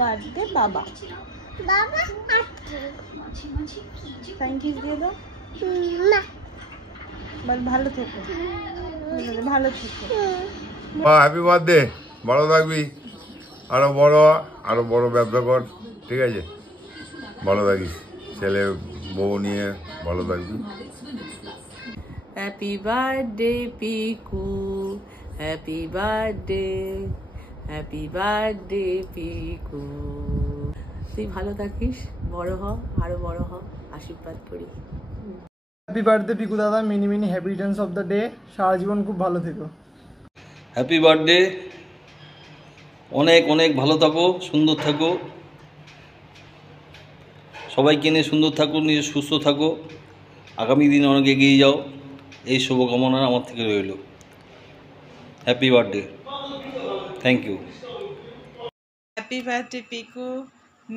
Birthday বাবা। Thank you দিয়ে দাও। বল ভালো থেকো, ভালো থেকো। হ্যাপি বার্থডে, ভালো থাকবি, আরো বড় ব্যবসা কর, ঠিক আছে? ভালো থাকিস, ছেলে বউ নিয়ে ভালো থাকবি। Happy birthday Piku, happy birthday, happy birthday Piku. তুই ভালো থাকিস, বড় হ, আরো বড় হ, আশীর্বাদ করি। হ্যাপি বার্থডে পিকু দাদা, many many happy returns of the day. সারা জীবন খুব ভালো থেকো। হ্যাপি বার্থডে, অনেক অনেক ভালো থাকো, সুন্দর থাকো, সবাইকে নিয়ে সুন্দর থাকো, নিজে সুস্থ থাকো, আগামী দিনে অনেক এগিয়ে যাও, এই শুভকামনা আমার থেকে রইল। Happy birthday, thank you. Happy birthday Piku,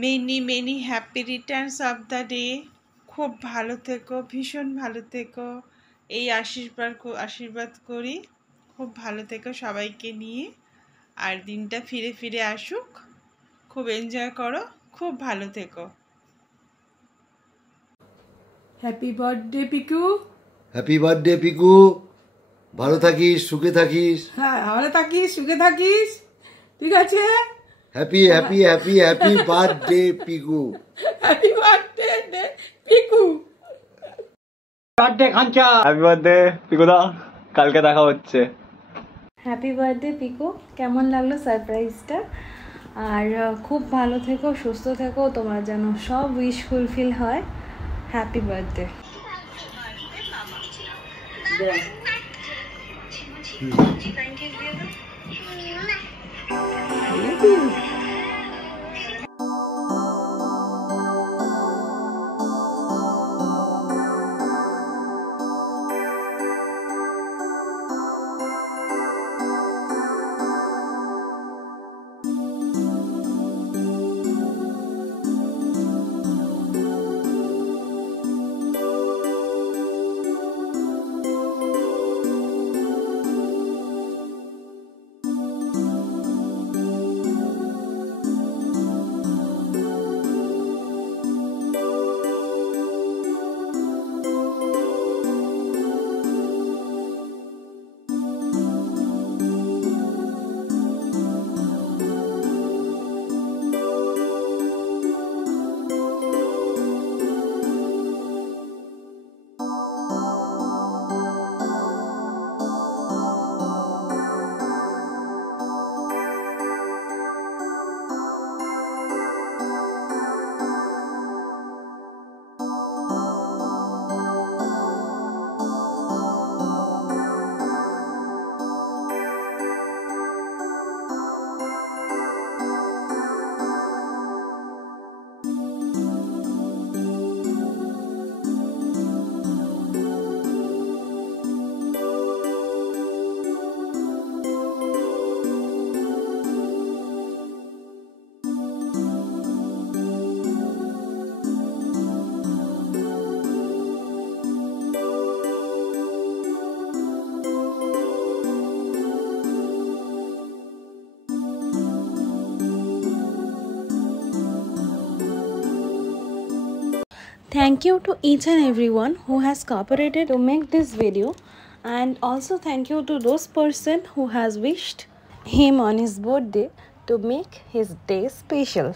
many many happy returns of the day. খুব ভালো থেকো, ভীষণ ভালো থেকো, এই আশীর্বাদ করি। খুব ভালো থেকো সবাইকে নিয়ে, আর দিনটা ফিরে ফিরে আসুক। খুব এনজয় করো, খুব ভালো থেকো। Happy birthday Piku. Happy birthday Piku, ভালো থাকিস, সুখে থাকিস। হ্যাঁ, ভালো থাকিস, সুখে থাকিস, ঠিক আছে? Happy happy happy happy birthday Piku. Happy birthday Piku. Birthday খাঞ্চা। হ্যাপি বার্থডে পিকুদা, কালকে দেখা হচ্ছে। হ্যাপি বার্থডে পিকু, কেমন লাগলো সারপ্রাইজটা? আর খুব ভালো থেকো, সুস্থ থেকো, তোমার যেন সব উইশ ফুলফিল হয়। Happy birthday. Thank you to each and everyone who has cooperated to make this video, and also thank you to those person who has wished him on his birthday to make his day special.